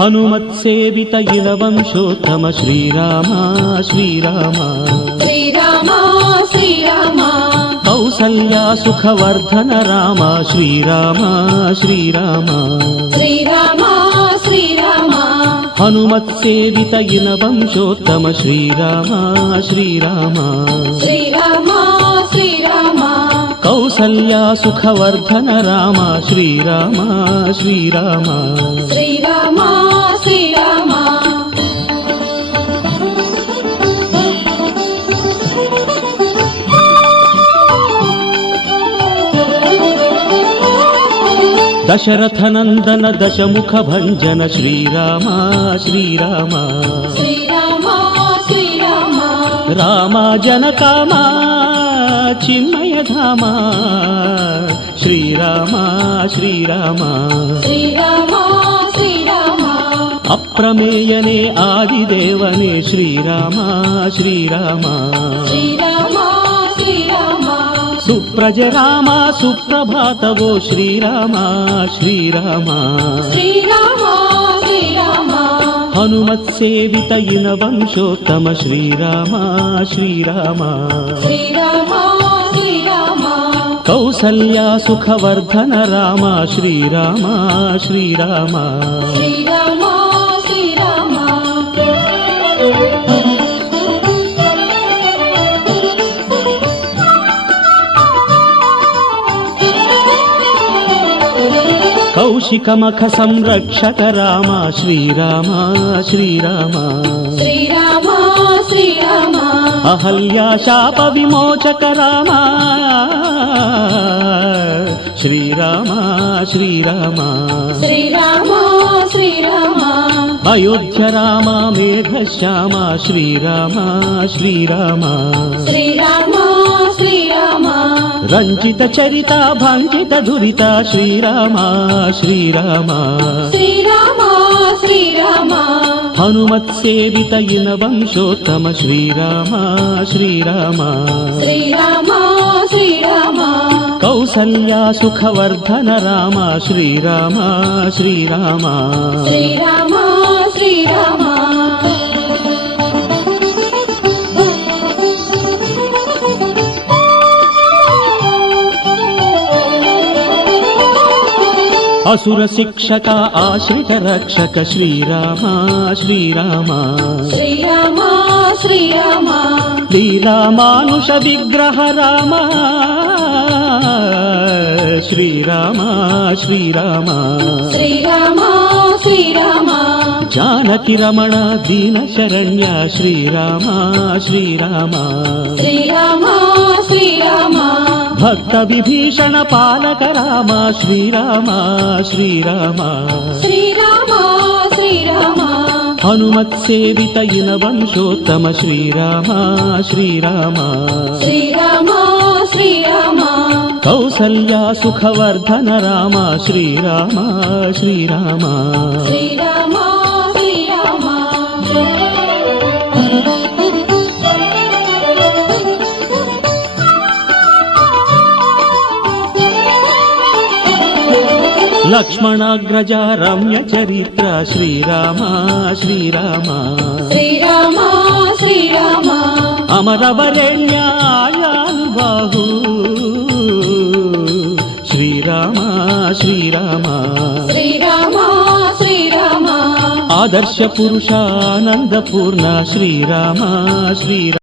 హనుమత్సేవిత ఇలవంశోత్తమ శ్రీరామ శ్రీరామ శ్రీరామ శ్రీరామ కౌసల్యా సుఖవర్ధన రామ శ్రీరామ శ్రీరామ శ్రీరామ శ్రీరామ హనుమత్సేవిత ఇలవంశోత్తమ శ్రీరామ శ్రీరామ శ్రీరామ శ్రీరామ కౌసల్యా సుఖవర్ధన రామ శ్రీరామ శ్రీరామ శ్రీరామ శ్రీరామ దశరథనందన దశముఖ భంజన శ్రీరామ శ్రీరామ శ్రీరామ శ్రీరామ రామ జనకామ చిన్మయధామ శ్రీరామ శ్రీరామ శ్రీరామ శ్రీరామ అప్రమేయనే ఆదిదేవనే శ్రీరామ శ్రీరామ శ్రీరామ శ్రీరామ సుప్రజ రామ సుప్రభాతవో శ్రీరామ శ్రీరామ శ్రీరామ శ్రీరామ హనుమత్సేవిత ఇనవంశోత్తమ శ్రీరామ శ్రీరామ శ్రీరామ శ్రీరామ కౌసల్యా సుఖవర్ధన రామ శ్రీరామ శ్రీరామ శ్రీరామ శ్రీరామ కౌశికమఖ సంరక్షక రామ శ్రీరామ శ్రీరామ శ్రీరామ శ్రీరామ అహల్యా శాప విమోచక రామ శ్రీరామ శ్రీరామ శ్రీరామ శ్రీరామ అయోధ్య రామ మేఘశ్యామ శ్రీరామ శ్రీరామ శ్రీరామ శ్రీరామ రంజిత చరిత భంజిత దురిత శ్రీరామ శ్రీరామ శ్రీరామ శ్రీరామ హనుమత్సేవిత ఇనవంశోత్తమ శ్రీరామ శ్రీరామ శ్రీరామ శ్రీరామ కౌసల్యా సుఖవర్ధన రామ శ్రీరామ శ్రీరామ శ్రీరామ శ్రీరామ అసుర శిక్షక ఆశ్రిత రక్షక శ్రీరామ శ్రీరామ శ్రీరామ శ్రీరామ లీలా మానుష విగ్రహ రామ శ్రీరామ శ్రీరామ శ్రీరామ శ్రీరామ జానకి రమణ దీన శరణ్య శ్రీరామ శ్రీరామ శ్రీరామ శ్రీరామ భక్త విభీషణ పాలక రామ శ్రీరామ శ్రీరామ శ్రీరామ శ్రీరామ హనుమత్సేవిత ఇనవంశోత్తమ శ్రీరామ శ్రీరామ శ్రీరామ శ్రీరామ కౌసల్యా సుఖవర్ధన రామ శ్రీరామ శ్రీరామ శ్రీరామ శ్రీరామ లక్ష్మణాగ్రజ రమ్య చరిత్ర శ్రీరామ శ్రీరామ శ్రీరామ శ్రీరామ అమరవరేణ్యాయానుబాహు శ్రీరామ శ్రీరామ శ్రీరామ శ్రీరామ ఆదర్శ పురుషానందపూర్ణ శ్రీరామ శ్రీరామ